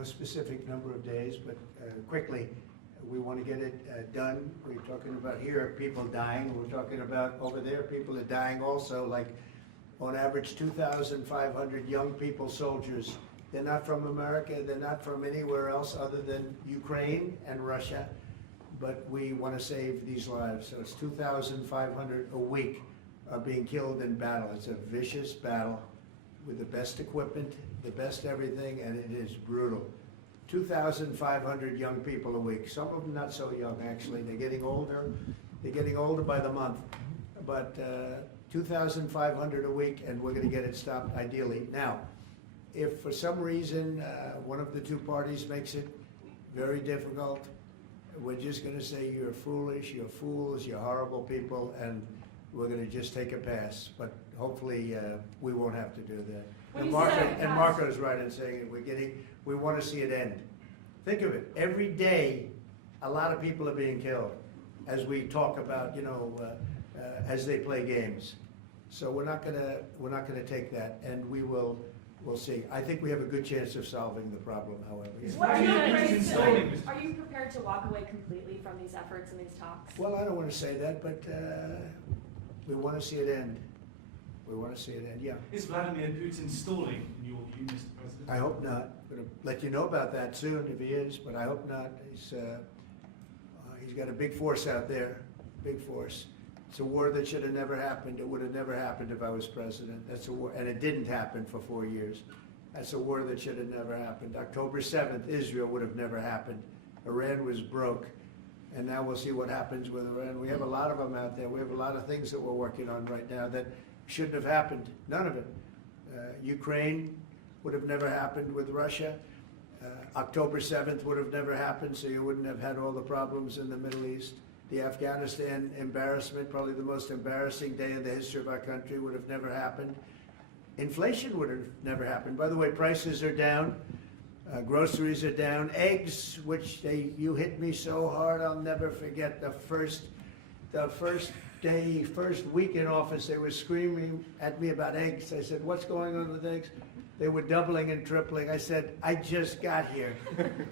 no specific number of days, but quickly, we want to get it done. We're talking about here, people dying. We're talking about over there, people are dying also, like on average 2,500 young people, soldiers. They're not from America, they're not from anywhere else other than Ukraine and Russia, but we want to save these lives. So it's 2,500 a week are being killed in battle. It's a vicious battle with the best equipment, the best everything, and it is brutal. 2,500 young people a week. Some of them not so young, actually. They're getting older. They're getting older by the month. But 2,500 a week, and we're going to get it stopped ideally. Now, if for some reason one of the two parties makes it very difficult, we're just going to say you're foolish, you're fools, you're horrible people, and we're going to just take a pass. But hopefully we won't have to do that. And Marco's right in saying it. We want to see it end. Think of it. Every day, a lot of people are being killed as we talk about, as they play games. So we're not gonna take that, and we'll see. I think we have a good chance of solving the problem, however. Are you prepared to walk away completely from these efforts and these talks? Well, I don't want to say that, but we want to see it end. We want to see it end, yeah. Is Vladimir Putin stalling, in your view, Mr. President? I hope not. I'm going to let you know about that soon if he is, but I hope not. He's got a big force out there, big force. It's a war that should have never happened. It would have never happened if I was president. That's a war, and it didn't happen for 4 years. That's a war that should have never happened. October 7th, Israel would have never happened. Iran was broke, and now we'll see what happens with Iran. We have a lot of them out there. We have a lot of things that we're working on right now that shouldn't have happened. None of it. Ukraine would have never happened with Russia. October 7th would have never happened, so you wouldn't have had all the problems in the Middle East. The Afghanistan embarrassment, probably the most embarrassing day in the history of our country, would have never happened. Inflation would have never happened. By the way, prices are down. Groceries are down. Eggs, which you hit me so hard, I'll never forget the first week in office, they were screaming at me about eggs. I said, what's going on with eggs? They were doubling and tripling. I said, I just got here.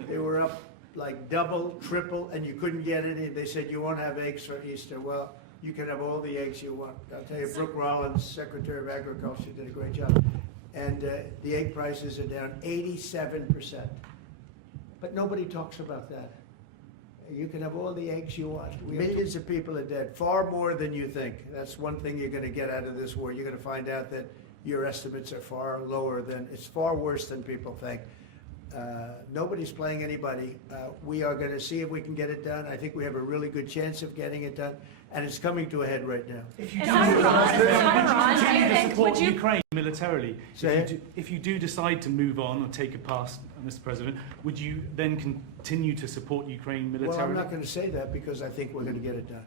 They were up like double, triple, and you couldn't get any. They said, you won't have eggs for Easter. Well, you can have all the eggs you want. I'll tell you, Brooke Rollins, Secretary of Agriculture, did a great job. And the egg prices are down 87%. But nobody talks about that. You can have all the eggs you want. Millions of people are dead, far more than you think. That's one thing you're going to get out of this war. You're going to find out that your estimates are far lower than, it's far worse than people think. Nobody's playing anybody. We are going to see if we can get it done. I think we have a really good chance of getting it done, and it's coming to a head right now. If you Iran, support Ukraine militarily, Say if you do decide to move on or take a pass, Mr. President, would you then continue to support Ukraine militarily? Well, I'm not going to say that because I think we're going to get it done.